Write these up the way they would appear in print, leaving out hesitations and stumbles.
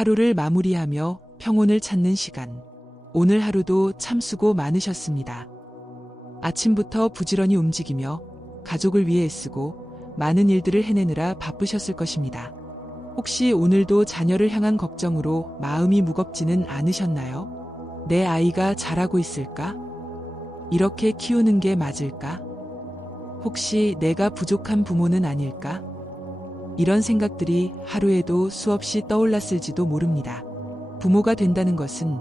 하루를 마무리하며 평온을 찾는 시간. 오늘 하루도 참 수고 많으셨습니다. 아침부터 부지런히 움직이며 가족을 위해 애쓰고 많은 일들을 해내느라 바쁘셨을 것입니다. 혹시 오늘도 자녀를 향한 걱정으로 마음이 무겁지는 않으셨나요? 내 아이가 잘하고 있을까? 이렇게 키우는 게 맞을까? 혹시 내가 부족한 부모는 아닐까? 이런 생각들이 하루에도 수없이 떠올랐을지도 모릅니다. 부모가 된다는 것은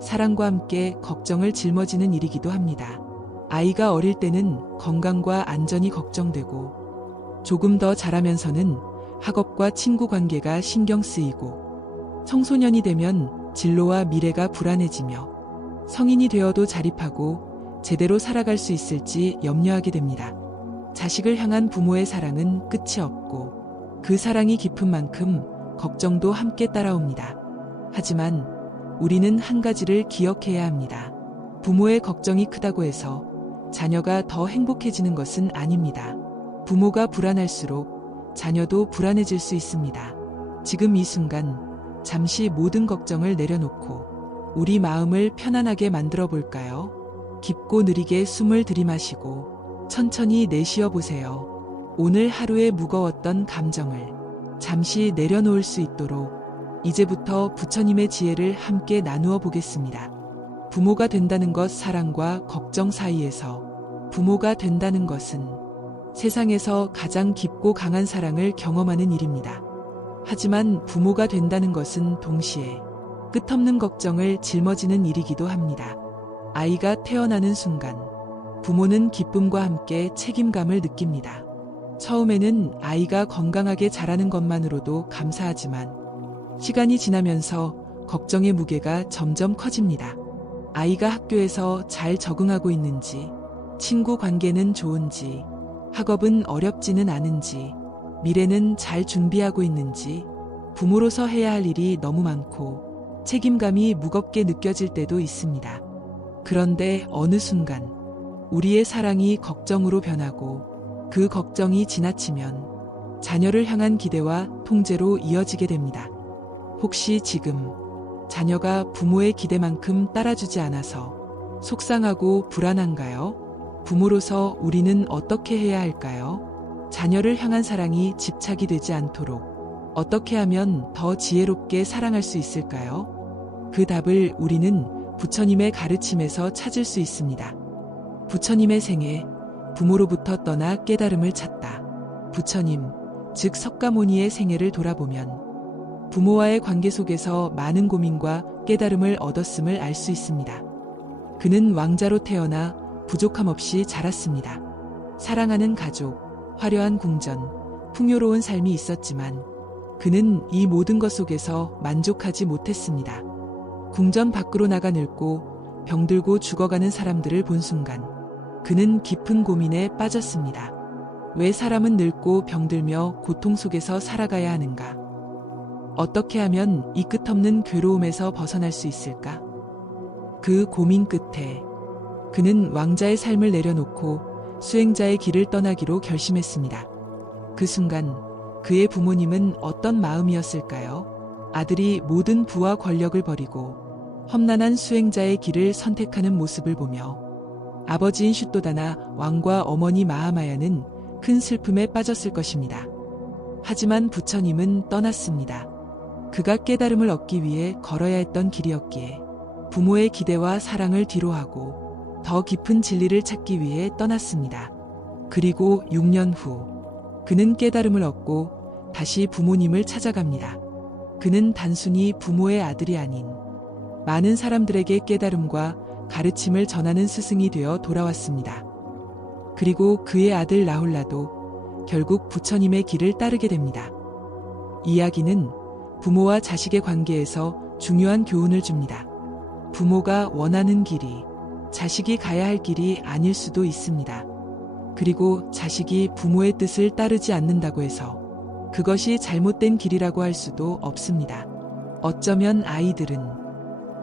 사랑과 함께 걱정을 짊어지는 일이기도 합니다. 아이가 어릴 때는 건강과 안전이 걱정되고 조금 더 자라면서는 학업과 친구 관계가 신경 쓰이고 청소년이 되면 진로와 미래가 불안해지며 성인이 되어도 자립하고 제대로 살아갈 수 있을지 염려하게 됩니다. 자식을 향한 부모의 사랑은 끝이 없고 그 사랑이 깊은 만큼 걱정도 함께 따라옵니다. 하지만 우리는 한 가지를 기억해야 합니다. 부모의 걱정이 크다고 해서 자녀가 더 행복해지는 것은 아닙니다. 부모가 불안할수록 자녀도 불안해질 수 있습니다. 지금 이 순간 잠시 모든 걱정을 내려놓고 우리 마음을 편안하게 만들어 볼까요? 깊고 느리게 숨을 들이마시고 천천히 내쉬어 보세요. 오늘 하루에 무거웠던 감정을 잠시 내려놓을 수 있도록 이제부터 부처님의 지혜를 함께 나누어 보겠습니다. 부모가 된다는 것, 사랑과 걱정 사이에서 부모가 된다는 것은 세상에서 가장 깊고 강한 사랑을 경험하는 일입니다. 하지만 부모가 된다는 것은 동시에 끝없는 걱정을 짊어지는 일이기도 합니다. 아이가 태어나는 순간 부모는 기쁨과 함께 책임감을 느낍니다. 처음에는 아이가 건강하게 자라는 것만으로도 감사하지만 시간이 지나면서 걱정의 무게가 점점 커집니다. 아이가 학교에서 잘 적응하고 있는지, 친구 관계는 좋은지, 학업은 어렵지는 않은지, 미래는 잘 준비하고 있는지, 부모로서 해야 할 일이 너무 많고 책임감이 무겁게 느껴질 때도 있습니다. 그런데 어느 순간 우리의 사랑이 걱정으로 변하고 그 걱정이 지나치면 자녀를 향한 기대와 통제로 이어지게 됩니다. 혹시 지금 자녀가 부모의 기대만큼 따라주지 않아서 속상하고 불안한가요? 부모로서 우리는 어떻게 해야 할까요? 자녀를 향한 사랑이 집착이 되지 않도록 어떻게 하면 더 지혜롭게 사랑할 수 있을까요? 그 답을 우리는 부처님의 가르침에서 찾을 수 있습니다. 부처님의 생애, 부모로부터 떠나 깨달음을 찾다. 부처님, 즉 석가모니의 생애를 돌아보면 부모와의 관계 속에서 많은 고민과 깨달음을 얻었음을 알 수 있습니다. 그는 왕자로 태어나 부족함 없이 자랐습니다. 사랑하는 가족, 화려한 궁전, 풍요로운 삶이 있었지만 그는 이 모든 것 속에서 만족하지 못했습니다. 궁전 밖으로 나가 늙고 병들고 죽어가는 사람들을 본 순간 그는 깊은 고민에 빠졌습니다. 왜 사람은 늙고 병들며 고통 속에서 살아가야 하는가? 어떻게 하면 이 끝없는 괴로움에서 벗어날 수 있을까? 그 고민 끝에 그는 왕자의 삶을 내려놓고 수행자의 길을 떠나기로 결심했습니다. 그 순간 그의 부모님은 어떤 마음이었을까요? 아들이 모든 부와 권력을 버리고 험난한 수행자의 길을 선택하는 모습을 보며 아버지인 슈또다나 왕과 어머니 마하마야는 큰 슬픔에 빠졌을 것입니다. 하지만 부처님은 떠났습니다. 그가 깨달음을 얻기 위해 걸어야 했던 길이었기에 부모의 기대와 사랑을 뒤로하고 더 깊은 진리를 찾기 위해 떠났습니다. 그리고 6년 후 그는 깨달음을 얻고 다시 부모님을 찾아갑니다. 그는 단순히 부모의 아들이 아닌 많은 사람들에게 깨달음과 가르침을 전하는 스승이 되어 돌아왔습니다. 그리고 그의 아들 라훌라도 결국 부처님의 길을 따르게 됩니다. 이야기는 부모와 자식의 관계에서 중요한 교훈을 줍니다. 부모가 원하는 길이 자식이 가야 할 길이 아닐 수도 있습니다. 그리고 자식이 부모의 뜻을 따르지 않는다고 해서 그것이 잘못된 길이라고 할 수도 없습니다. 어쩌면 아이들은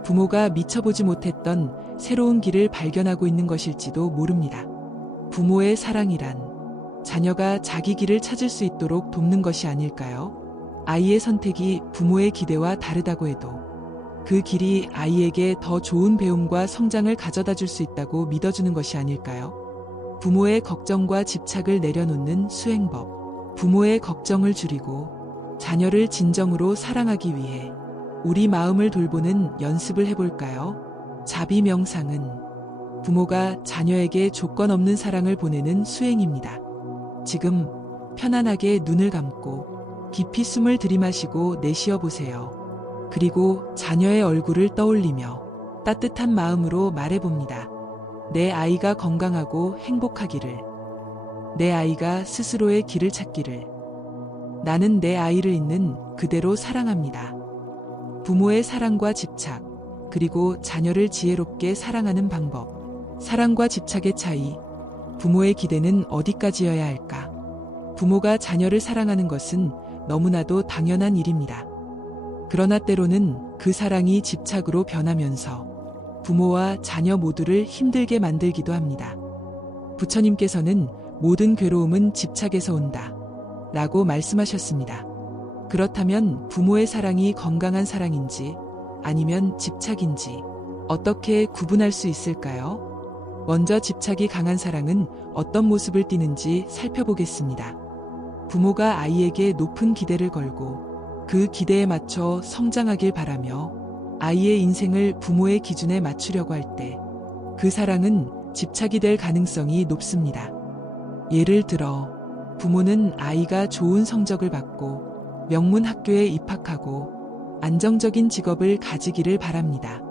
부모가 미쳐보지 못했던 새로운 길을 발견하고 있는 것일지도 모릅니다. 부모의 사랑이란 자녀가 자기 길을 찾을 수 있도록 돕는 것이 아닐까요? 아이의 선택이 부모의 기대와 다르다고 해도 그 길이 아이에게 더 좋은 배움과 성장을 가져다 줄 수 있다고 믿어주는 것이 아닐까요? 부모의 걱정과 집착을 내려놓는 수행법. 부모의 걱정을 줄이고 자녀를 진정으로 사랑하기 위해 우리 마음을 돌보는 연습을 해볼까요? 자비 명상은 부모가 자녀에게 조건 없는 사랑을 보내는 수행입니다. 지금 편안하게 눈을 감고 깊이 숨을 들이마시고 내쉬어 보세요. 그리고 자녀의 얼굴을 떠올리며 따뜻한 마음으로 말해봅니다. 내 아이가 건강하고 행복하기를. 내 아이가 스스로의 길을 찾기를. 나는 내 아이를 있는 그대로 사랑합니다. 부모의 사랑과 집착, 그리고 자녀를 지혜롭게 사랑하는 방법. 사랑과 집착의 차이. 부모의 기대는 어디까지여야 할까? 부모가 자녀를 사랑하는 것은 너무나도 당연한 일입니다. 그러나 때로는 그 사랑이 집착으로 변하면서 부모와 자녀 모두를 힘들게 만들기도 합니다. 부처님께서는 모든 괴로움은 집착에서 온다 라고 말씀하셨습니다. 그렇다면 부모의 사랑이 건강한 사랑인지 아니면 집착인지 어떻게 구분할 수 있을까요? 먼저 집착이 강한 사랑은 어떤 모습을 띠는지 살펴보겠습니다. 부모가 아이에게 높은 기대를 걸고 그 기대에 맞춰 성장하길 바라며 아이의 인생을 부모의 기준에 맞추려고 할 때 그 사랑은 집착이 될 가능성이 높습니다. 예를 들어 부모는 아이가 좋은 성적을 받고 명문 학교에 입학하고 안정적인 직업을 가지기를 바랍니다.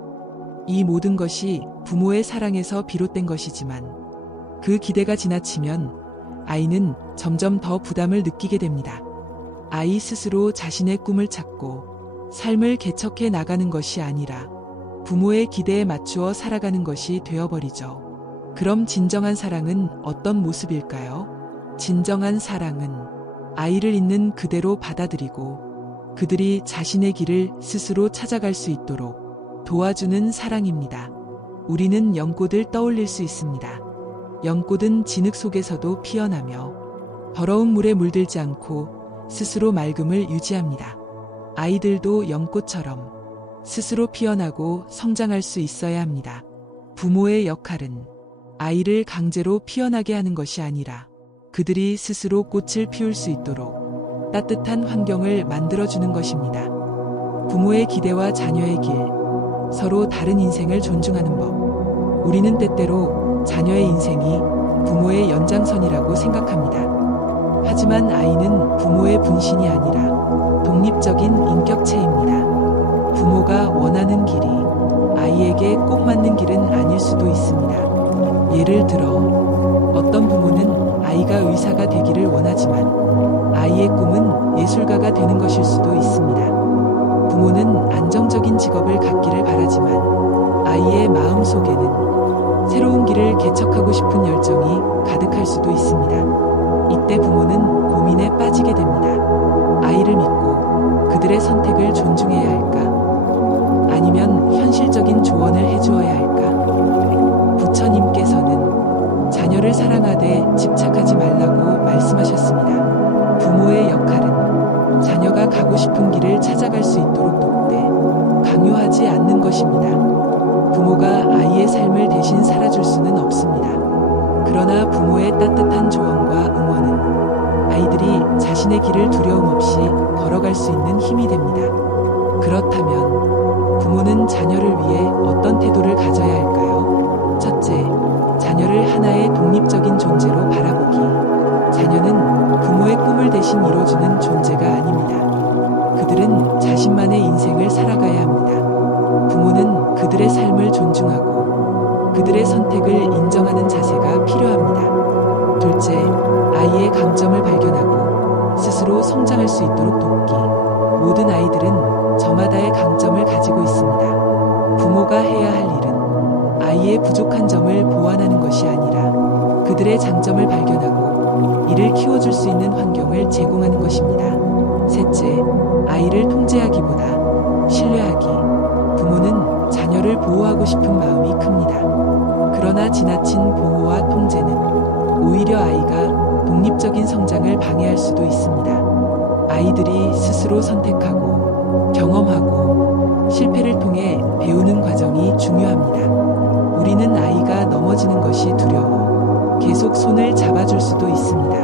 이 모든 것이 부모의 사랑에서 비롯된 것이지만 그 기대가 지나치면 아이는 점점 더 부담을 느끼게 됩니다. 아이 스스로 자신의 꿈을 찾고 삶을 개척해 나가는 것이 아니라 부모의 기대에 맞추어 살아가는 것이 되어버리죠. 그럼 진정한 사랑은 어떤 모습일까요? 진정한 사랑은 아이를 있는 그대로 받아들이고 그들이 자신의 길을 스스로 찾아갈 수 있도록 도와주는 사랑입니다. 우리는 연꽃을 떠올릴 수 있습니다. 연꽃은 진흙 속에서도 피어나며 더러운 물에 물들지 않고 스스로 맑음을 유지합니다. 아이들도 연꽃처럼 스스로 피어나고 성장할 수 있어야 합니다. 부모의 역할은 아이를 강제로 피어나게 하는 것이 아니라 그들이 스스로 꽃을 피울 수 있도록 따뜻한 환경을 만들어주는 것입니다. 부모의 기대와 자녀의 길, 서로 다른 인생을 존중하는 법. 우리는 때때로 자녀의 인생이 부모의 연장선이라고 생각합니다. 하지만 아이는 부모의 분신이 아니라 독립적인 인격체입니다. 부모가 원하는 길이 아이에게 꼭 맞는 길은 아닐 수도 있습니다. 예를 들어 어떤 부모는 아이가 의사가 되기를 원하지만 아이의 꿈은 예술가가 되는 것일 수도 있습니다. 부모는 안정적인 직업을 갖기를 바라지만 아이의 마음속에는 새로운 길을 개척하고 싶은 열정이 가득할 수도 있습니다. 이때 부모는 고민에 빠지게 됩니다. 아이를 믿고 그들의 선택을 존중해야 할까? 아니면 현실적인 조언을 해주어야 할까? 부처님께서는 자녀를 사랑하되 집착하지 말라고 말씀하셨습니다. 부모의 역할은 자녀가 가고 싶은 길을 찾아갈 수 있도록 돕되 강요하지 않는 것입니다. 부모가 아이의 삶을 대신 살아줄 수는 없습니다. 그러나 부모의 따뜻한 조언과 응원은 아이들이 자신의 길을 두려움 없이 걸어갈 수 있는 힘이 됩니다. 그렇다면 부모는 자녀를 위해 어떤 태도를 가져야 할까요? 첫째, 자녀를 하나의 독립적인 존재로 바라보기. 자녀는 부모의 꿈을 대신 이뤄주는 존재가 아닙니다. 그들은 자신만의 인생을 살아가야 합니다. 부모는 그들의 삶을 존중하고 그들의 선택을 인정하는 자세가 필요합니다. 둘째, 아이의 강점을 발견하고 스스로 성장할 수 있도록 돕기. 모든 아이들은 저마다의 강점을 가지고 있습니다. 부모가 해야 할 일은 아이의 부족한 점을 보완하는 것이 아니라 그들의 장점을 발견하고 이를 키워줄 수 있는 환경을 제공하는 것입니다. 셋째, 아이를 통제하기보다 신뢰하기. 부모는 자녀를 보호하고 싶은 마음이 큽니다. 그러나 지나친 보호와 통제는 오히려 아이가 독립적인 성장을 방해할 수도 있습니다. 아이들이 스스로 선택하고 경험하고 실패를 통해 배우는 과정이 중요합니다. 우리는 아이가 넘어지는 것이 두려워 계속 손을 잡아줄 수도 있습니다.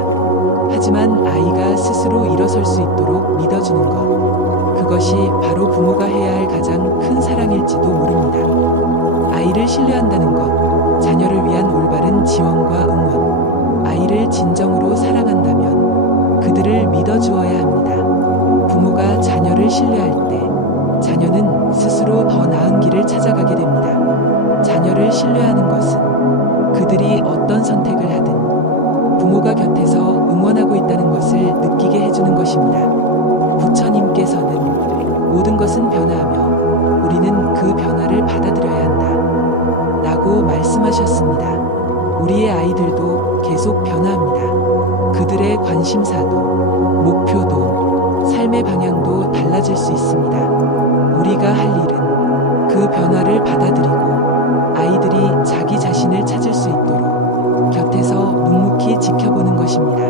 하지만 아이가 스스로 일어설 수 있도록 믿어주는 것, 그것이 바로 부모가 해야 할 가장 큰 사랑일지도 모릅니다. 아이를 신뢰한다는 것, 자녀를 위한 올바른 지원과 응원, 아이를 진정으로 사랑한다면 그들을 믿어주어야 합니다. 부모가 자녀를 신뢰할 때 자녀는 스스로 더 나은 길을 찾아가게 됩니다. 자녀를 신뢰하는 것은 그들이 어떤 선택을 하든 부모가 곁에서 응원하고 있다는 것을 느끼게 해주는 것입니다. 부처님께서는 모든 것은 변화하며 우리는 그 변화를 받아들여야 한다 라고 말씀하셨습니다. 우리의 아이들도 계속 변화합니다. 그들의 관심사도 목표도 삶의 방향도 달라질 수 있습니다. 우리가 할 일은 그 변화를 받아들이고 아이들이 자기 자신을 찾을 수 있도록 곁에서 묵묵히 지켜보는 것입니다.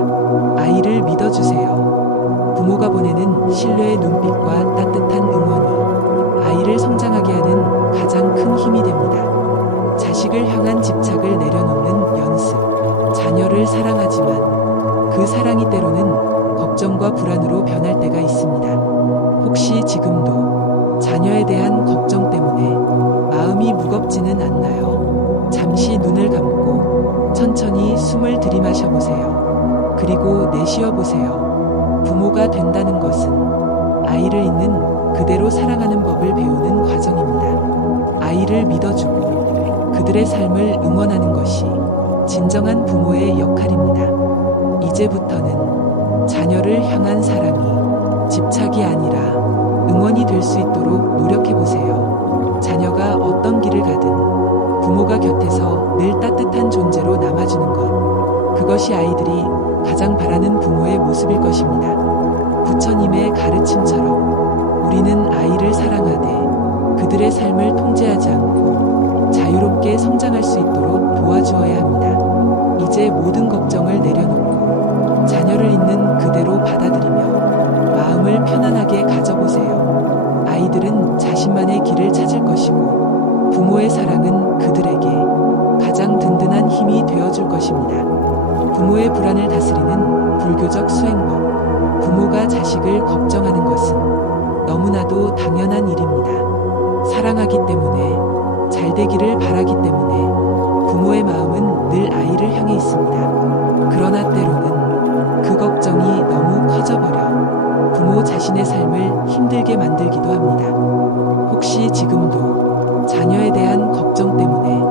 아이를 믿어주세요. 부모가 보내는 신뢰의 눈빛과 따뜻한 응원이 아이를 성장하게 하는 가장 큰 힘이 됩니다. 자식을 향한 집착을 내려놓는 연습. 자녀를 사랑하지만 그 사랑이 때로는 걱정과 불안으로 변할 때가 있습니다. 혹시 지금도 자녀에 대한 걱정 때문에 마음이 무겁지는 않나요? 잠시 눈을 감고 천천히 숨을 들이마셔 보세요. 그리고 내쉬어 보세요. 부모가 된다는 것은 아이를 있는 그대로 사랑하는 법을 배우는 과정입니다. 아이를 믿어주고 그들의 삶을 응원하는 것이 진정한 부모의 역할입니다. 이제부터는 자녀를 향한 사랑이 집착이 아니라 응원이 될 수 있도록 노력해 보세요. 자녀가 어떤 길을 가든 부모가 곁에서 늘 따뜻한 존재로 남아주는 것, 그것이 아이들이 가장 바라는 부모의 모습일 것입니다. 부처님의 가르침처럼 우리는 아이를 사랑하되 그들의 삶을 통제하지 않고 자유롭게 성장할 수 있도록 도와주어야 합니다. 이제 모든 걱정을 내려놓고 자녀를 있는 그대로 받아들이며 마음을 편안하게 가져보세요. 아이들은 자신만의 길을 찾을 것이고 부모의 사랑은 그들에게 가장 든든한 힘이 되어줄 것입니다. 부모의 불안을 다스리는 불교적 수행법. 부모가 자식을 걱정하는 것은 너무나도 당연한 일입니다. 사랑하기 때문에, 잘 되기를 바라기 때문에 부모의 마음은 늘 아이를 향해 있습니다. 그러나 때로는 그 걱정이 너무 커져버려 부모 자신의 삶을 힘들게 만들기도 합니다. 혹시 지금도 자녀에 대한 걱정 때문에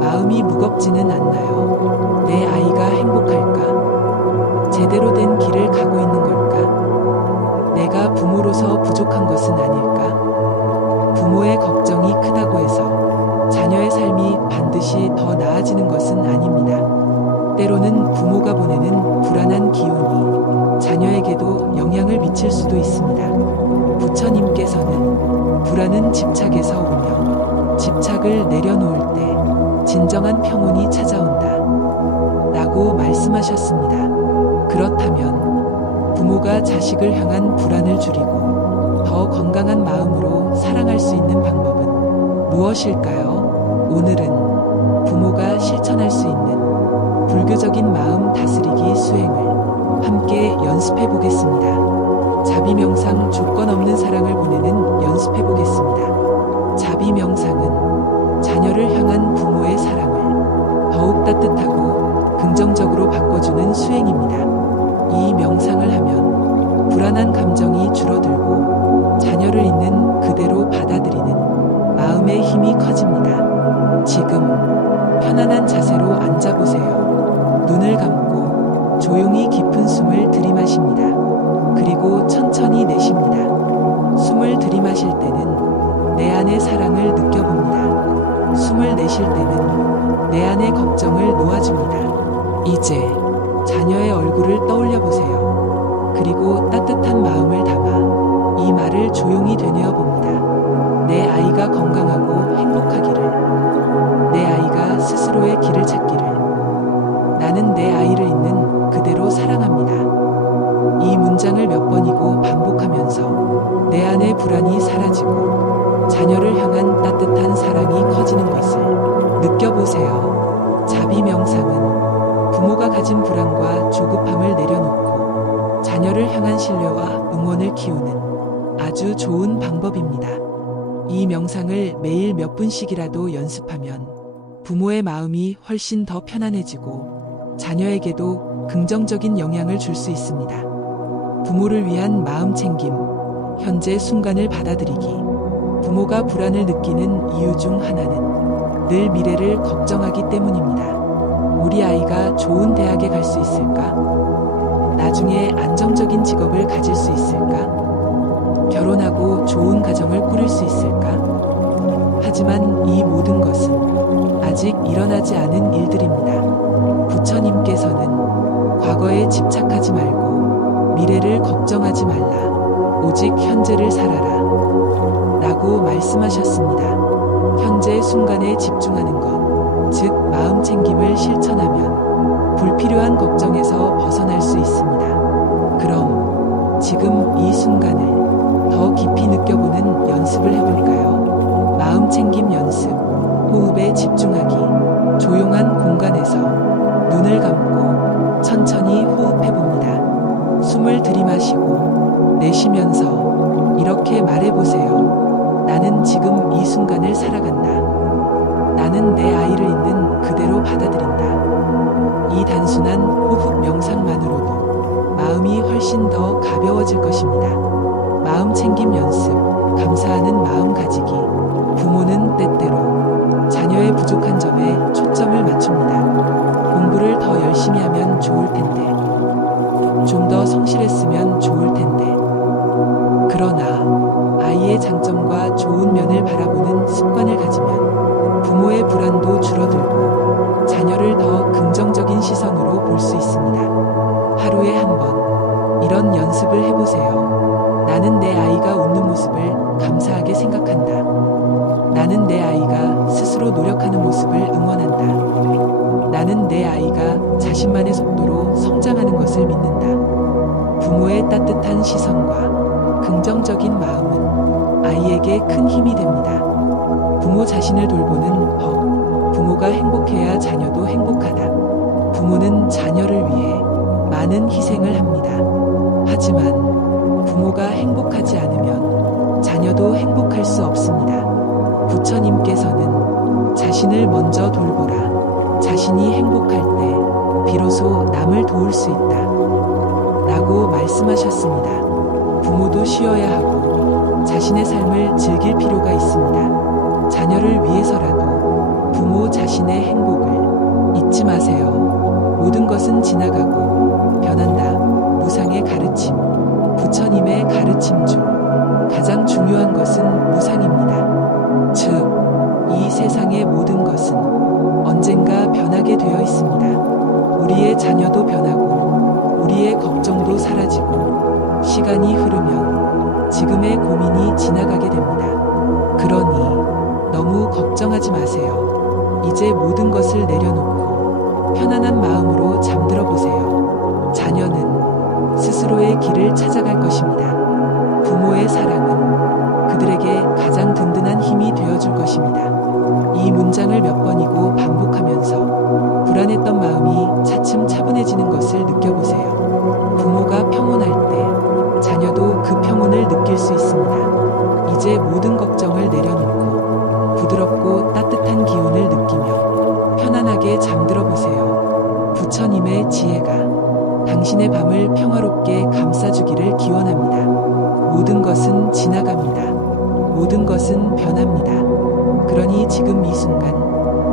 마음이 무겁지는 않나요? 내 아이가 행복할까? 제대로 된 길을 가고 있는 걸까? 내가 부모로서 부족한 것은 아닐까? 부모의 걱정이 크다고 해서 자녀의 삶이 반드시 더 나아지는 것은 아닙니다. 때로는 부모가 보내는 불안한 기운이 자녀에게도 영향을 미칠 수도 있습니다. 부처님께서는 불안은 집착에서 오며 집착을 내려놓을 때 진정한 평온이 찾아온다 라고 말씀하셨습니다. 그렇다면 부모가 자식을 향한 불안을 줄이고 더 건강한 마음으로 사랑할 수 있는 방법은 무엇일까요? 오늘은 부모가 실천할 수 있는 불교적인 마음 다스리기 수행을 함께 연습해 보겠습니다. 자비 명상 조건 없는 사랑을 보내는 연습해 보겠습니다. 자비 명상은 자녀를 향한 부모의 사랑을 더욱 따뜻하고 긍정적으로 바꿔주는 수행입니다. 이 명상을 하면 불안한 감정이 줄어들고 자녀를 있는 그대로 받아들이는 마음의 힘이 커집니다. 지금 편안한 자세로 앉아보세요. 눈을 감고 조용히 깊은 숨을 들이마십니다. 그리고 천천히 내쉽니다. 숨을 들이마실 때는 내 안의 사랑을 느껴봅니다. 숨을 내쉴 때는 내 안의 걱정을 놓아줍니다. 이제 자녀의 얼굴을 떠올려 보세요. 그리고 따뜻한 마음을 담아 이 말을 조용히 되뇌어 봅니다. 내 아이가 건강하고 행복하기를. 내 아이가 스스로의 길을 찾기를. 나는 내 아이를 있는 그대로 사랑합니다. 이 문장을 몇 번이고 자녀를 향한 따뜻한 사랑이 커지는 것을 느껴보세요. 자비 명상은 부모가 가진 불안과 조급함을 내려놓고 자녀를 향한 신뢰와 응원을 키우는 아주 좋은 방법입니다. 이 명상을 매일 몇 분씩이라도 연습하면 부모의 마음이 훨씬 더 편안해지고 자녀에게도 긍정적인 영향을 줄 수 있습니다. 부모를 위한 마음 챙김, 현재 순간을 받아들이기. 부모가 불안을 느끼는 이유 중 하나는 늘 미래를 걱정하기 때문입니다. 우리 아이가 좋은 대학에 갈 수 있을까? 나중에 안정적인 직업을 가질 수 있을까? 결혼하고 좋은 가정을 꾸릴 수 있을까? 하지만 이 모든 것은 아직 일어나지 않은 일들입니다. 부처님께서는 과거에 집착하지 말고 미래를 걱정하지 말라. 오직 현재를 살아라. 라고 말씀하셨습니다. 현재 순간에 집중하는 것, 즉 마음 챙김을 실천하면 불필요한 걱정에서 벗어날 수 있습니다. 그럼 지금 이 순간을 더 깊이 느껴보는 연습을 해볼까요? 마음 챙김 연습, 호흡에 집중하기. 조용한 공간에서 눈을 감고 천천히 호흡해봅니다. 숨을 들이마시고 내쉬면서 이렇게 말해보세요. 나는 지금 이 순간을 살아간다. 나는 내 아이를 있는 그대로 받아들인다. 이 단순한 호흡 명상만으로도 마음이 훨씬 더 가벼워질 것입니다. 마음 챙김 연습, 감사하는 마음 가지기. 부모는 때때로 자녀의 부족한 점에 초점을 맞춥니다. 공부를 더 열심히 하면 좋을 텐데, 좀 더 성실했으면 좋을 텐데. 그러나 아이의 장점과 좋은 면을 바라보는 습관을 가지면 부모의 불안도 줄어들고 자녀를 더 긍정적인 시선으로 볼 수 있습니다. 하루에 한 번 이런 연습을 해보세요. 나는 내 아이가 웃는 모습을 감사하게 생각한다. 나는 내 아이가 스스로 노력하는 모습을 응원한다. 나는 내 아이가 자신만의 속도로 성장하는 것을 믿는다. 부모의 따뜻한 시선과 긍정적인 마음은 아이에게 큰 힘이 됩니다. 부모 자신을 돌보는 법. 부모가 행복해야 자녀도 행복하다. 부모는 자녀를 위해 많은 희생을 합니다. 하지만 부모가 행복하지 않으면 자녀도 행복할 수 없습니다. 부처님께서는 자신을 먼저 돌보라. 자신이 행복할 때 비로소 남을 도울 수 있다. 라고 말씀하셨습니다. 부모도 쉬어야 하고 자신의 삶을 즐길 필요가 있습니다. 자녀를 위해서라도 부모 자신의 행복을 잊지 마세요. 모든 것은 지나가고 변한다. 무상의 가르침. 부처님의 가르침 중 가장 중요한 것은 무상입니다. 즉, 이 세상의 모든 것은 언젠가 변하게 되어 있습니다. 우리의 자녀도 변하고 우리의 걱정도 사라지고 시간이 흐르면 지금의 고민이 지나가게 됩니다. 그러니 너무 걱정하지 마세요. 이제 모든 것을 내려놓고 편안한 마음으로 잠들어 보세요. 자녀는 스스로의 길을 찾아갈 것입니다. 부모의 사랑은 그들에게 가장 든든한 힘이 되어줄 것입니다. 이 문장을 몇 번이고 반복하면서 불안했던 마음이 차츰 차분해지는 것을 느껴보세요. 부모가 평온할 때 자녀도 그 평온을 느낄 수 있습니다. 이제 모든 걱정을 내려놓고 부드럽고 따뜻한 기운을 느끼며 편안하게 잠들어 보세요. 부처님의 지혜가 당신의 밤을 평화롭게 감싸주기를 기원합니다. 모든 것은 지나갑니다. 모든 것은 변합니다. 그러니 지금 이 순간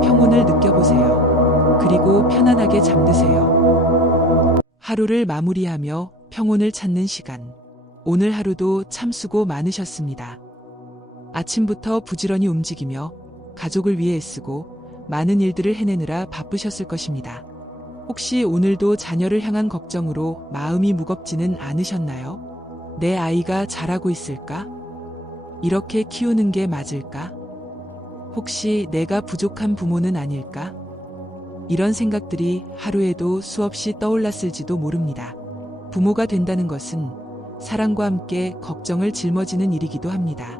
평온을 느껴보세요. 그리고 편안하게 잠드세요. 하루를 마무리하며 평온을 찾는 시간. 오늘 하루도 참 수고 많으셨습니다. 아침부터 부지런히 움직이며 가족을 위해 애쓰고 많은 일들을 해내느라 바쁘셨을 것입니다. 혹시 오늘도 자녀를 향한 걱정으로 마음이 무겁지는 않으셨나요? 내 아이가 잘하고 있을까? 이렇게 키우는 게 맞을까? 혹시 내가 부족한 부모는 아닐까? 이런 생각들이 하루에도 수없이 떠올랐을지도 모릅니다. 부모가 된다는 것은 사랑과 함께 걱정을 짊어지는 일이기도 합니다.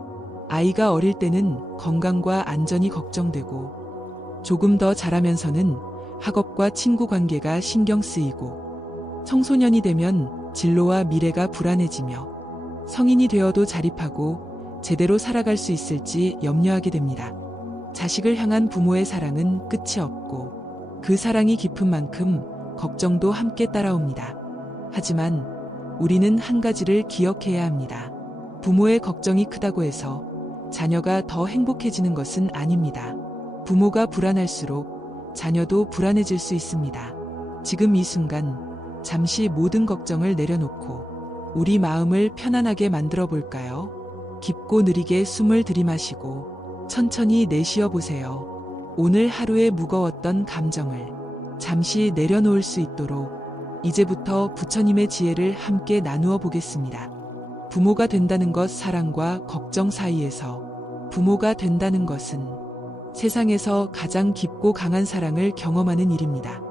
아이가 어릴 때는 건강과 안전이 걱정되고 조금 더 자라면서는 학업과 친구 관계가 신경 쓰이고 청소년이 되면 진로와 미래가 불안해지며 성인이 되어도 자립하고 제대로 살아갈 수 있을지 염려하게 됩니다. 자식을 향한 부모의 사랑은 끝이 없고 그 사랑이 깊은 만큼 걱정도 함께 따라옵니다. 하지만 우리는 한 가지를 기억해야 합니다. 부모의 걱정이 크다고 해서 자녀가 더 행복해지는 것은 아닙니다. 부모가 불안할수록 자녀도 불안해질 수 있습니다. 지금 이 순간 잠시 모든 걱정을 내려놓고 우리 마음을 편안하게 만들어 볼까요? 깊고 느리게 숨을 들이마시고 천천히 내쉬어 보세요. 오늘 하루에 무거웠던 감정을 잠시 내려놓을 수 있도록 이제부터 부처님의 지혜를 함께 나누어 보겠습니다. 부모가 된다는 것, 사랑과 걱정 사이에서 부모가 된다는 것은 세상에서 가장 깊고 강한 사랑을 경험하는 일입니다.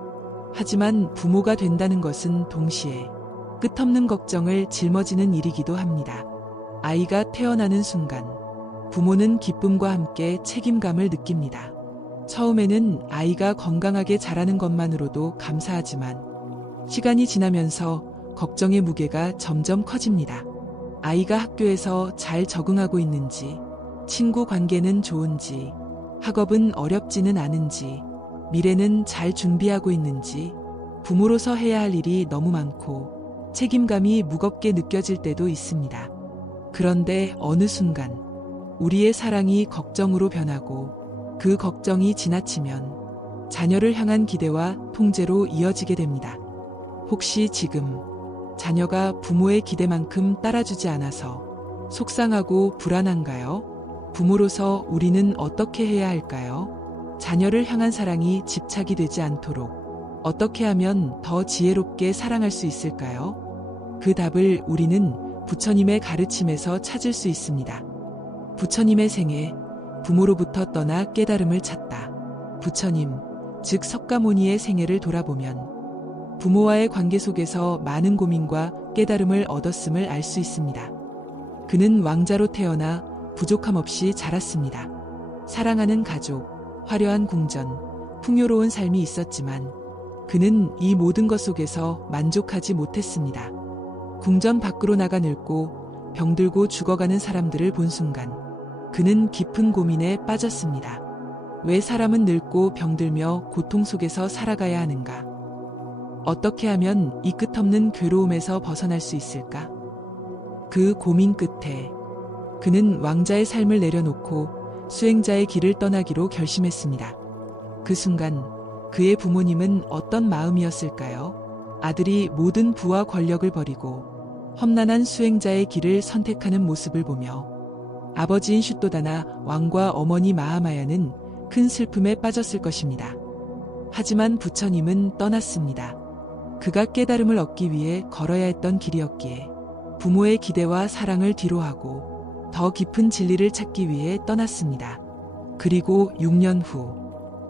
하지만 부모가 된다는 것은 동시에 끝없는 걱정을 짊어지는 일이기도 합니다. 아이가 태어나는 순간 부모는 기쁨과 함께 책임감을 느낍니다. 처음에는 아이가 건강하게 자라는 것만으로도 감사하지만 시간이 지나면서 걱정의 무게가 점점 커집니다. 아이가 학교에서 잘 적응하고 있는지, 친구 관계는 좋은지, 학업은 어렵지는 않은지, 미래는 잘 준비하고 있는지, 부모로서 해야 할 일이 너무 많고 책임감이 무겁게 느껴질 때도 있습니다. 그런데 어느 순간 우리의 사랑이 걱정으로 변하고 그 걱정이 지나치면 자녀를 향한 기대와 통제로 이어지게 됩니다. 혹시 지금 자녀가 부모의 기대만큼 따라주지 않아서 속상하고 불안한가요? 부모로서 우리는 어떻게 해야 할까요? 자녀를 향한 사랑이 집착이 되지 않도록 어떻게 하면 더 지혜롭게 사랑할 수 있을까요? 그 답을 우리는 부처님의 가르침에서 찾을 수 있습니다. 부처님의 생애, 부모로부터 떠나 깨달음을 찾다. 부처님, 즉 석가모니의 생애를 돌아보면 부모와의 관계 속에서 많은 고민과 깨달음을 얻었음을 알 수 있습니다. 그는 왕자로 태어나 부족함 없이 자랐습니다. 사랑하는 가족, 화려한 궁전, 풍요로운 삶이 있었지만 그는 이 모든 것 속에서 만족하지 못했습니다. 궁전 밖으로 나가 늙고 병들고 죽어가는 사람들을 본 순간 그는 깊은 고민에 빠졌습니다. 왜 사람은 늙고 병들며 고통 속에서 살아가야 하는가? 어떻게 하면 이 끝없는 괴로움에서 벗어날 수 있을까? 그 고민 끝에 그는 왕자의 삶을 내려놓고 수행자의 길을 떠나기로 결심했습니다. 그 순간 그의 부모님은 어떤 마음이었을까요? 아들이 모든 부와 권력을 버리고 험난한 수행자의 길을 선택하는 모습을 보며 아버지인 슈또다나 왕과 어머니 마하마야는 큰 슬픔에 빠졌을 것입니다. 하지만 부처님은 떠났습니다. 그가 깨달음을 얻기 위해 걸어야 했던 길이었기에 부모의 기대와 사랑을 뒤로하고 더 깊은 진리를 찾기 위해 떠났습니다. 그리고 6년 후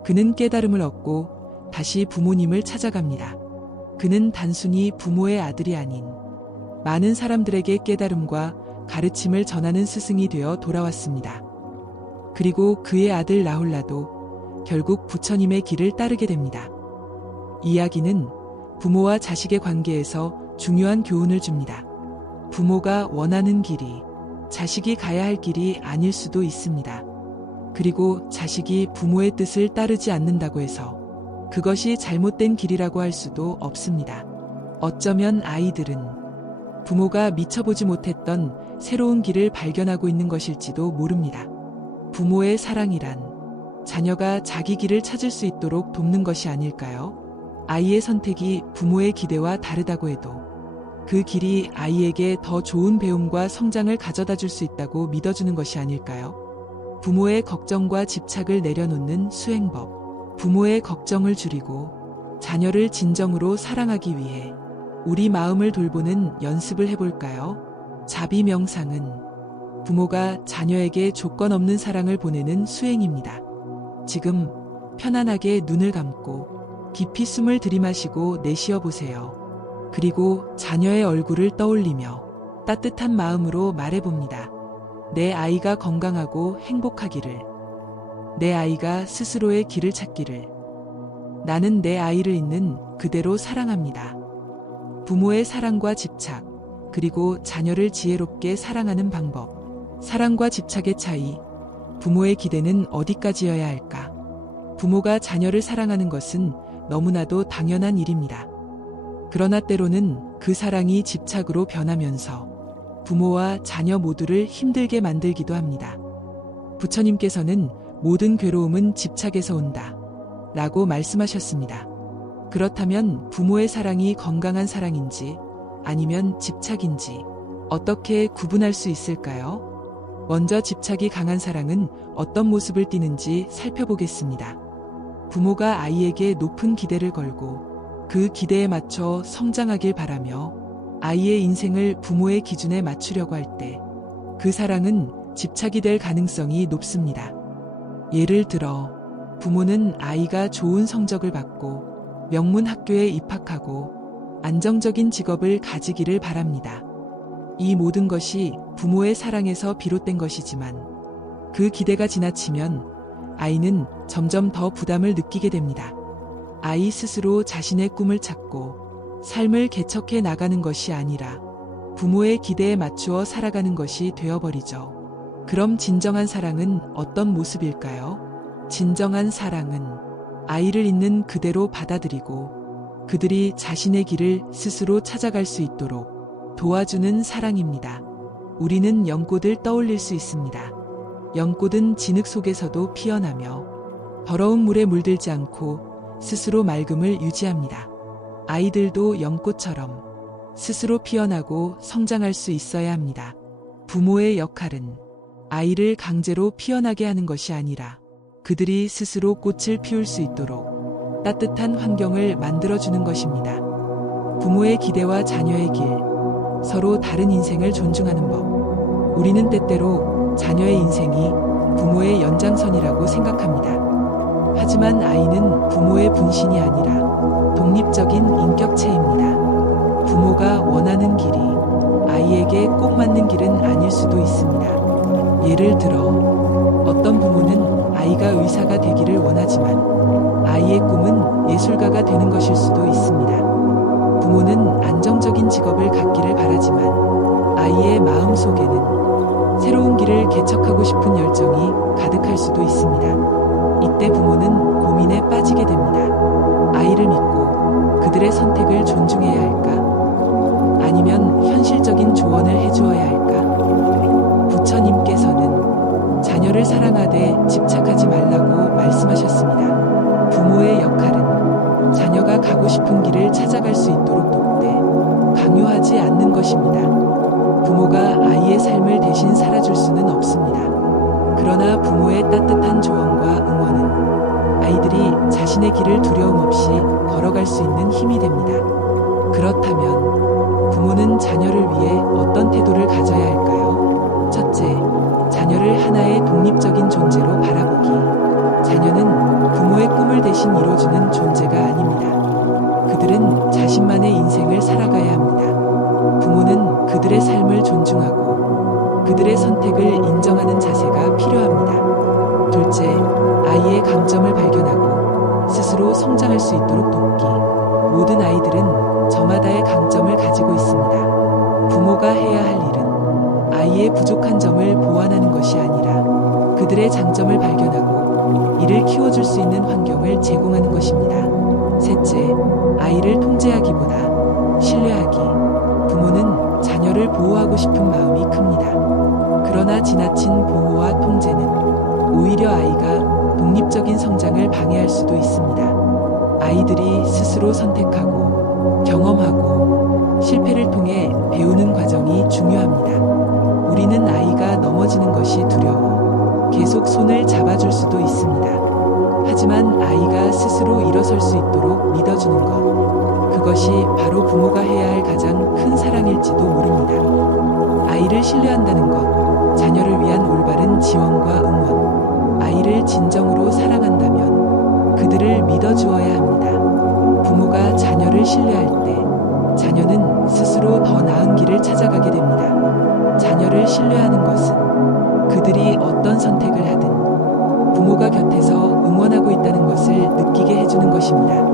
그는 깨달음을 얻고 다시 부모님을 찾아갑니다. 그는 단순히 부모의 아들이 아닌 많은 사람들에게 깨달음과 가르침을 전하는 스승이 되어 돌아왔습니다. 그리고 그의 아들 라훌라도 결국 부처님의 길을 따르게 됩니다. 이야기는 부모와 자식의 관계에서 중요한 교훈을 줍니다. 부모가 원하는 길이 자식이 가야 할 길이 아닐 수도 있습니다. 그리고 자식이 부모의 뜻을 따르지 않는다고 해서 그것이 잘못된 길이라고 할 수도 없습니다. 어쩌면 아이들은 부모가 미쳐보지 못했던 새로운 길을 발견하고 있는 것일지도 모릅니다. 부모의 사랑이란 자녀가 자기 길을 찾을 수 있도록 돕는 것이 아닐까요? 아이의 선택이 부모의 기대와 다르다고 해도 그 길이 아이에게 더 좋은 배움과 성장을 가져다 줄 수 있다고 믿어주는 것이 아닐까요? 부모의 걱정과 집착을 내려놓는 수행법. 부모의 걱정을 줄이고 자녀를 진정으로 사랑하기 위해 우리 마음을 돌보는 연습을 해볼까요? 자비 명상은 부모가 자녀에게 조건 없는 사랑을 보내는 수행입니다. 지금 편안하게 눈을 감고 깊이 숨을 들이마시고 내쉬어 보세요. 그리고 자녀의 얼굴을 떠올리며 따뜻한 마음으로 말해봅니다. 내 아이가 건강하고 행복하기를. 내 아이가 스스로의 길을 찾기를. 나는 내 아이를 있는 그대로 사랑합니다. 부모의 사랑과 집착, 그리고 자녀를 지혜롭게 사랑하는 방법. 사랑과 집착의 차이. 부모의 기대는 어디까지여야 할까? 부모가 자녀를 사랑하는 것은 너무나도 당연한 일입니다. 그러나 때로는 그 사랑이 집착으로 변하면서 부모와 자녀 모두를 힘들게 만들기도 합니다. 부처님께서는 모든 괴로움은 집착에서 온다 라고 말씀하셨습니다. 그렇다면 부모의 사랑이 건강한 사랑인지 아니면 집착인지 어떻게 구분할 수 있을까요? 먼저 집착이 강한 사랑은 어떤 모습을 띠는지 살펴보겠습니다. 부모가 아이에게 높은 기대를 걸고 그 기대에 맞춰 성장하길 바라며 아이의 인생을 부모의 기준에 맞추려고 할 때 그 사랑은 집착이 될 가능성이 높습니다. 예를 들어 부모는 아이가 좋은 성적을 받고 명문 학교에 입학하고 안정적인 직업을 가지기를 바랍니다. 이 모든 것이 부모의 사랑에서 비롯된 것이지만 그 기대가 지나치면 아이는 점점 더 부담을 느끼게 됩니다. 아이 스스로 자신의 꿈을 찾고 삶을 개척해 나가는 것이 아니라 부모의 기대에 맞추어 살아가는 것이 되어버리죠. 그럼 진정한 사랑은 어떤 모습일까요? 진정한 사랑은 아이를 있는 그대로 받아들이고 그들이 자신의 길을 스스로 찾아갈 수 있도록 도와주는 사랑입니다. 우리는 연꽃을 떠올릴 수 있습니다. 연꽃은 진흙 속에서도 피어나며 더러운 물에 물들지 않고 스스로 맑음을 유지합니다. 아이들도 연꽃처럼 스스로 피어나고 성장할 수 있어야 합니다. 부모의 역할은 아이를 강제로 피어나게 하는 것이 아니라 그들이 스스로 꽃을 피울 수 있도록 따뜻한 환경을 만들어주는 것입니다. 부모의 기대와 자녀의 길, 서로 다른 인생을 존중하는 법. 우리는 때때로 자녀의 인생이 부모의 연장선이라고 생각합니다. 하지만 아이는 부모의 분신이 아니라 독립적인 인격체입니다. 부모가 원하는 길이 아이에게 꼭 맞는 길은 아닐 수도 있습니다. 예를 들어 어떤 부모는 아이가 의사가 되기를 원하지만 아이의 꿈은 예술가가 되는 것일 수도 있습니다. 부모는 안정적인 직업을 갖기를 바라지만 아이의 마음 속에는 새로운 길을 개척하고 싶은 열정이 가득할 수도 있습니다. 이때 부모는 고민에 빠지게 됩니다. 아이를 믿고 그들의 선택을 존중해야 할까? 아니면 현실적인 조언을 해주어야 할까? 부처님께서는 자녀를 사랑하되 집착하지 말라고 말씀하셨습니다. 부모의 역할은 자녀가 가고 싶은 길을 찾아갈 수 있도록 돕되 강요하지 않는 것입니다. 부모가 아이의 삶을 대신 살아줄 수는 없습니다. 그러나 부모의 따뜻한 조언과 응원은 아이들이 자신의 길을 두려움 없이 걸어갈 수 있는 힘이 됩니다. 그렇다면 부모는 자녀를 위해 어떤 태도를 가져야 할까요? 첫째, 자녀를 하나의 독립적인 존재로 바라보기. 자녀는 부모의 꿈을 대신 이뤄주는 존재가 아닙니다. 그들은 자신만의 인생을 살아가야 합니다. 부모는 그들의 삶을 존중하고 그들의 선택을 인정하는 자세가 필요합니다. 둘째, 아이의 강점을 발견하고 스스로 성장할 수 있도록 돕기. 모든 아이들은 저마다의 강점을 가지고 있습니다. 부모가 해야 할 일은 아이의 부족한 점을 보완하는 것이 아니라 그들의 장점을 발견하고 이를 키워줄 수 있는 환경을 제공하는 것입니다. 셋째, 아이를 통제하기보다 신뢰하기. 부모는 자녀를 보호하고 싶은 마음이 큽니다. 그러나 지나친 보호와 통제는 오히려 아이가 독립적인 성장을 방해할 수도 있습니다. 아이들이 스스로 선택하고 경험하고 실패를 통해 배우는 과정이 중요합니다. 우리는 아이가 넘어지는 것이 두려워 계속 손을 잡아줄 수도 있습니다. 하지만 아이가 스스로 일어설 수 있도록 믿어주는 것, 그것이 바로 부모가 해야 할 가장 큰 사랑일지도 모릅니다. 아이를 신뢰한다는 것, 자녀를 위한 올바른 지원과 응원, 아이를 진정으로 사랑한다면 그들을 믿어주어야 합니다. 부모가 자녀를 신뢰할 때 자녀는 스스로 더 나은 길을 찾아가게 됩니다. 자녀를 신뢰하는 것은 그들이 어떤 선택을 하든 부모가 곁에서 응원하고 있다는 것을 느끼게 해주는 것입니다.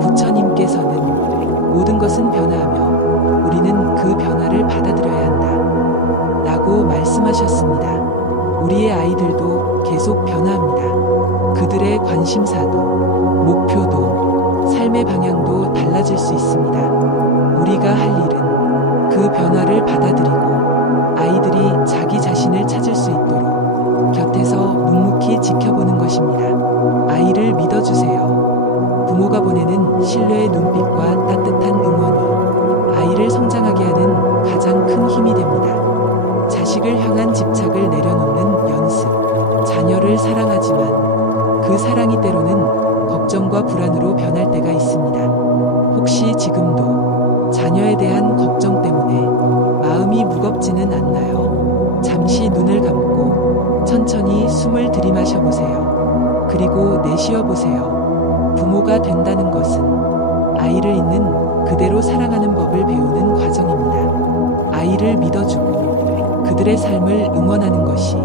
부처님께서는 모든 것은 변화하며 우리는 그 변화를 받아들여야 한다 라고 말씀하셨습니다. 우리의 아이들도 계속 변화합니다. 그들의 관심사도, 목표도, 삶의 방향도 달라질 수 있습니다. 우리가 할 일은 그 변화를 받아들이고 아이들이 자기 자신을 찾을 수 있도록 곁에서 묵묵히 지켜보는 것입니다. 아이를 믿어주세요. 부모가 보내는 신뢰의 눈빛과 따뜻한 응원이 아이를 성장하게 하는 가장 큰 힘이 됩니다. 자식을 향한 집착을 내려놓는 연습. 자녀를 사랑하지만 그 사랑이 때로는 걱정과 불안으로 변할 때가 있습니다. 혹시 지금도 자녀에 대한 걱정 때문에 마음이 무겁지는 않나요? 잠시 눈을 감고 천천히 숨을 들이마셔 보세요. 그리고 내쉬어 보세요. 부모가 된다는 것은 아이를 있는 그대로 사랑하는 법을 배우는 과정입니다. 아이를 믿어주고 그들의 삶을 응원하는 것이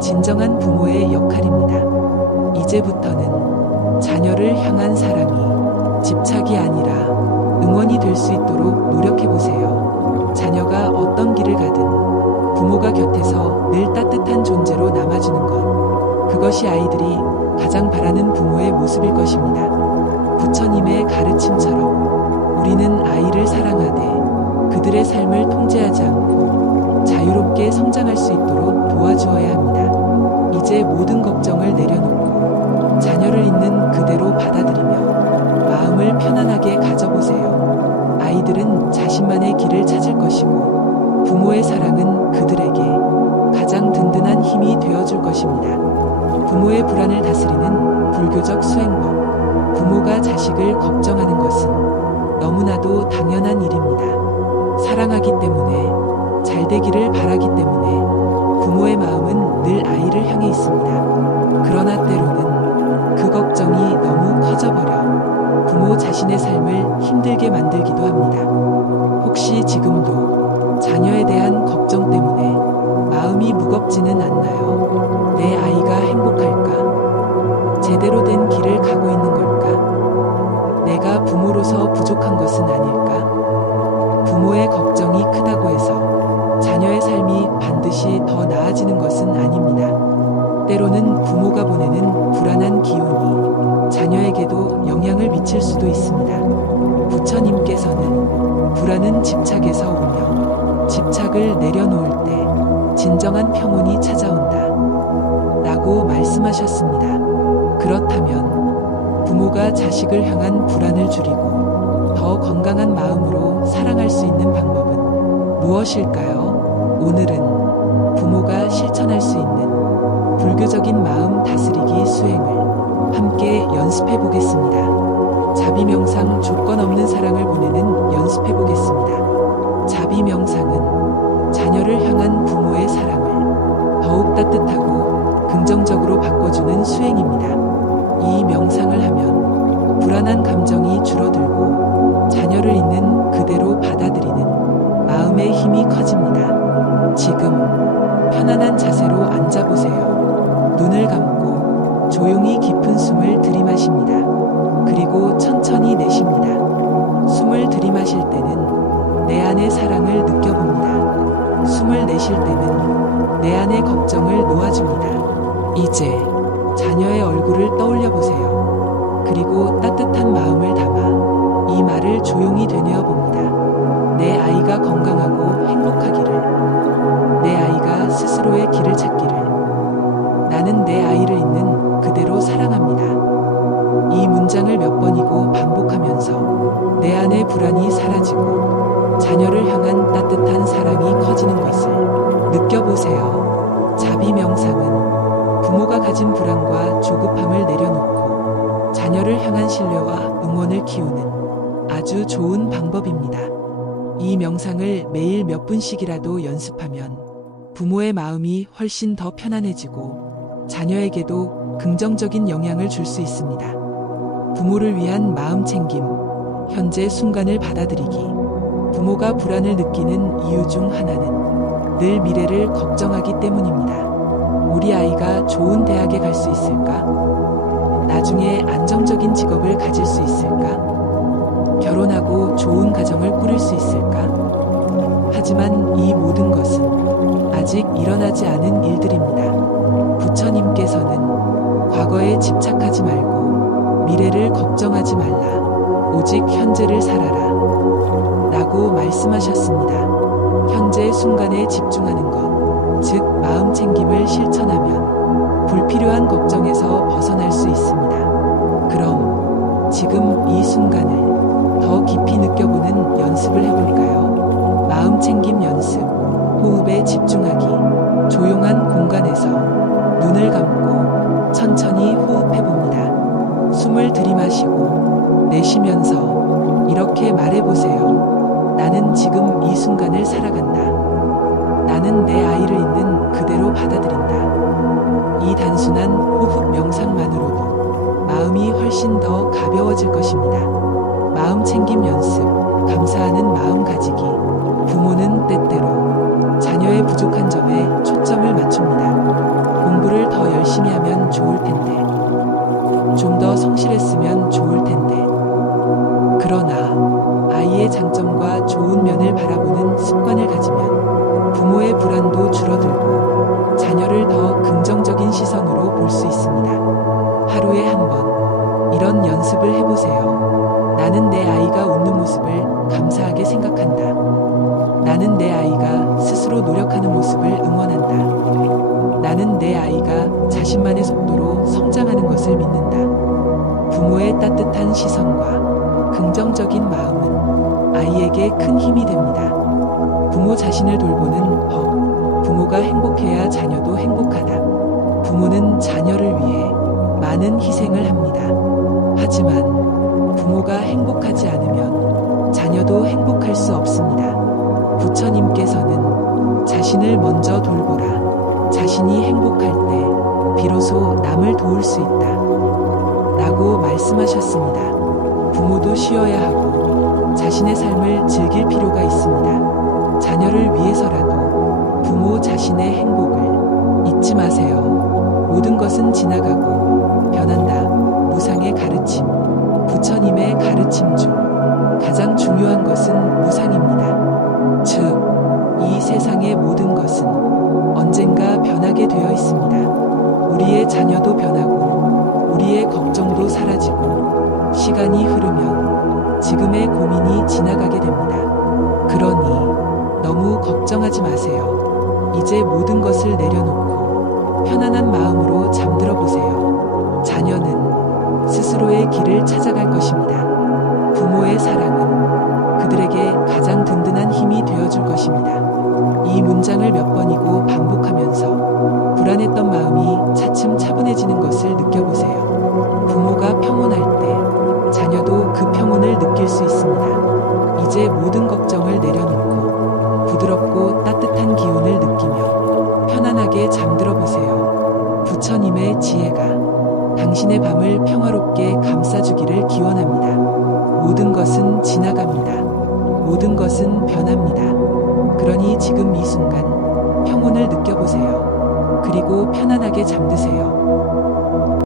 진정한 부모의 역할입니다. 이제부터는 자녀를 향한 사랑이 집착이 아니라 응원이 될 수 있도록 노력해 보세요. 자녀가 어떤 길을 가든 부모가 곁에서 늘 따뜻한 존재로 남아주는 것. 그것이 아이들이 가장 바라는 부모의 모습일 것입니다. 부처님의 가르침처럼 우리는 아이를 사랑하되 그들의 삶을 통제하지 않고 자유롭게 성장할 수 있도록 도와주어야 합니다. 이제 모든 걱정을 내려놓고 자녀를 있는 그대로 받아들이며 마음을 편안하게 가져보세요. 아이들은 자신만의 길을 찾을 것이고 부모의 사랑은 그들에게 가장 든든한 힘이 되어줄 것입니다. 부모의 불안을 다스리는 불교적 수행법. 부모가 자식을 걱정하는 것은 너무나도 당연한 일입니다. 사랑하기 때문에, 잘 되기를 바라기 때문에 부모의 마음은 늘 아이를 향해 있습니다. 그러나 때로는 그 걱정이 너무 커져버려 부모 자신의 삶을 힘들게 만들기도 합니다. 혹시 지금도 자녀에 대한 걱정 때문에 마음이 무겁지는 않나요? 내 아이가 행복할까? 제대로 된 길을 가고 있는 걸까? 내가 부모로서 부족한 것은 아닐까? 부모의 걱정이 크다고 해서 자녀의 삶이 반드시 더 나아지는 것은 아닙니다. 때로는 부모가 보내는 불안한 기운이 자녀에게도 영향을 미칠 수도 있습니다. 부처님께서는 불안은 집착에서 오며 집착을 내려놓을 때 진정한 평온이 찾아온다 라고 말씀하셨습니다. 그렇다면 부모가 자식을 향한 불안을 줄이고 더 건강한 마음으로 사랑할 수 있는 방법은 무엇일까요? 오늘은 부모가 실천할 수 있는 불교적인 마음 다스리기 수행을 함께 연습해 보겠습니다. 자비명상 조건 없는 사랑을 보내는 연습해 보겠습니다. 자비명상은 자녀를 향한 부모의 사랑을 더욱 따뜻하고 긍정적으로 바꿔주는 수행입니다. 이 명상을 하면 불안한 감정이 줄어들고 자녀를 있는 그대로 받아들이는 마음의 힘이 커집니다. 지금 편안한 자세로 앉아보세요. 눈을 감고 조용히 깊은 숨을 들이마십니다. 그리고 천천히 내쉽니다. 숨을 들이마실 때는 내 안의 사랑을 느껴봅니다. 숨을 내쉴 때는 내 안의 걱정을 놓아줍니다. 이제 자녀의 얼굴을 떠올려 보세요. 그리고 따뜻한 마음을 담아 이 말을 조용히 되뇌어 봅니다. 내 아이가 건강하고 행복하기를. 내 아이가 스스로의 길을 찾기를. 나는 내 아이를 있는 그대로 사랑합니다. 이 문장을 몇 번이고 반복하면서 내 안의 불안이 사라지고 자녀를 향한 따뜻한 사랑이 커지는 것을 느껴보세요. 자비명상은 부모가 가진 불안과 조급함을 내려놓고 자녀를 향한 신뢰와 응원을 키우는 아주 좋은 방법입니다. 이 명상을 매일 몇 분씩이라도 연습하면 부모의 마음이 훨씬 더 편안해지고 자녀에게도 긍정적인 영향을 줄 수 있습니다. 부모를 위한 마음 챙김, 현재 순간을 받아들이기. 부모가 불안을 느끼는 이유 중 하나는 늘 미래를 걱정하기 때문입니다. 우리 아이가 좋은 대학에 갈 수 있을까? 나중에 안정적인 직업을 가질 수 있을까? 결혼하고 좋은 가정을 꾸릴 수 있을까? 하지만 이 모든 것은 아직 일어나지 않은 일들입니다. 부처님께서는 과거에 집착하지 말고 미래를 걱정하지 말라. 오직 현재를 살아라. 라고 말씀하셨습니다. 현재 순간에 집중하는 것, 즉 마음 챙김을 실천하면 불필요한 걱정에서 벗어날 수 있습니다. 그럼 지금 이 순간을 더 깊이 느껴보는 연습을 해볼까요? 마음 챙김 연습, 호흡에 집중하기, 조용한 공간에서 눈을 감고 천천히 호흡해봅니다. 숨을 들이마시고 내쉬면서 이렇게 말해보세요. 나는 지금 이 순간을 살아간다. 나는 내 아이를 있는 그대로 받아들인다. 이 단순한 호흡 명상만으로도 마음이 훨씬 더 가벼워질 것입니다. 마음 챙김 연습, 감사하는 마음 가지기. 부모는 때때로 자녀의 부족한 점에 초점을 맞춥니다. 공부를 더 열심히 하면 좋을 텐데, 좀 더 성실했으면 좋을 텐데. 그러나 아이의 장점과 좋은 면을 바라보는 습관을 가지면 부모의 불안도 줄어들고 자녀를 더 긍정적인 시선으로 볼 수 있습니다. 하루에 한 번 이런 연습을 해보세요. 나는 내 아이가 웃는 모습을 감사하게 생각한다. 나는 내 아이가 스스로 노력하는 모습을 응원한다. 나는 내 아이가 자신만의 속도로 성장하는 것을 믿는다. 부모의 따뜻한 시선과 긍정적인 마음은 아이에게 큰 힘이 됩니다. 부모 자신을 돌보는 법. 부모가 행복해야 자녀도 행복하다. 부모는 자녀를 위해 많은 희생을 합니다. 하지만 부모가 행복하지 않으면 자녀도 행복할 수 없습니다. 부처님께서는 자신을 먼저 돌보라. 자신이 행복할 때 비로소 남을 도울 수 있다. 라고 말씀하셨습니다. 부모도 쉬어야 하고 자신의 삶을 즐길 필요가 있습니다. 자녀를 위해서라도 부모 자신의 행복을 잊지 마세요. 모든 것은 지나가고 변한다. 무상의 가르침. 부처님의 가르침 중 가장 중요한 것은 무상입니다. 즉, 이 세상의 모든 것은 언젠가 변하게 되어 있습니다. 우리의 자녀도 변하고 우리의 걱정도 사라지고 시간이 흐르면 지금의 고민이 지나가게 됩니다. 그러니 너무 걱정하지 마세요. 이제 모든 것을 내려놓고 편안한 마음으로 잠들어 보세요. 자녀는 스스로의 길을 찾아갈 것입니다. 부모의 사랑은 그들에게 가장 든든한 힘이 되어줄 것입니다. 이 문장을 몇 번이고 반복하면서 불안했던 마음이 차츰 차분해지는 것을 느껴보세요. 부모가 평온할 때 자녀도 그 평온을 느낄 수 있습니다. 이제 모든 걱정을 내려놓고 부드럽고 따뜻한 기운을 느끼며 편안하게 잠들어 보세요. 부처님의 지혜가 당신의 밤을 평화롭게 감싸주기를 기원합니다. 모든 것은 지나갑니다. 모든 것은 변합니다. 그러니 지금 이 순간 평온을 느껴보세요. 그리고 편안하게 잠드세요.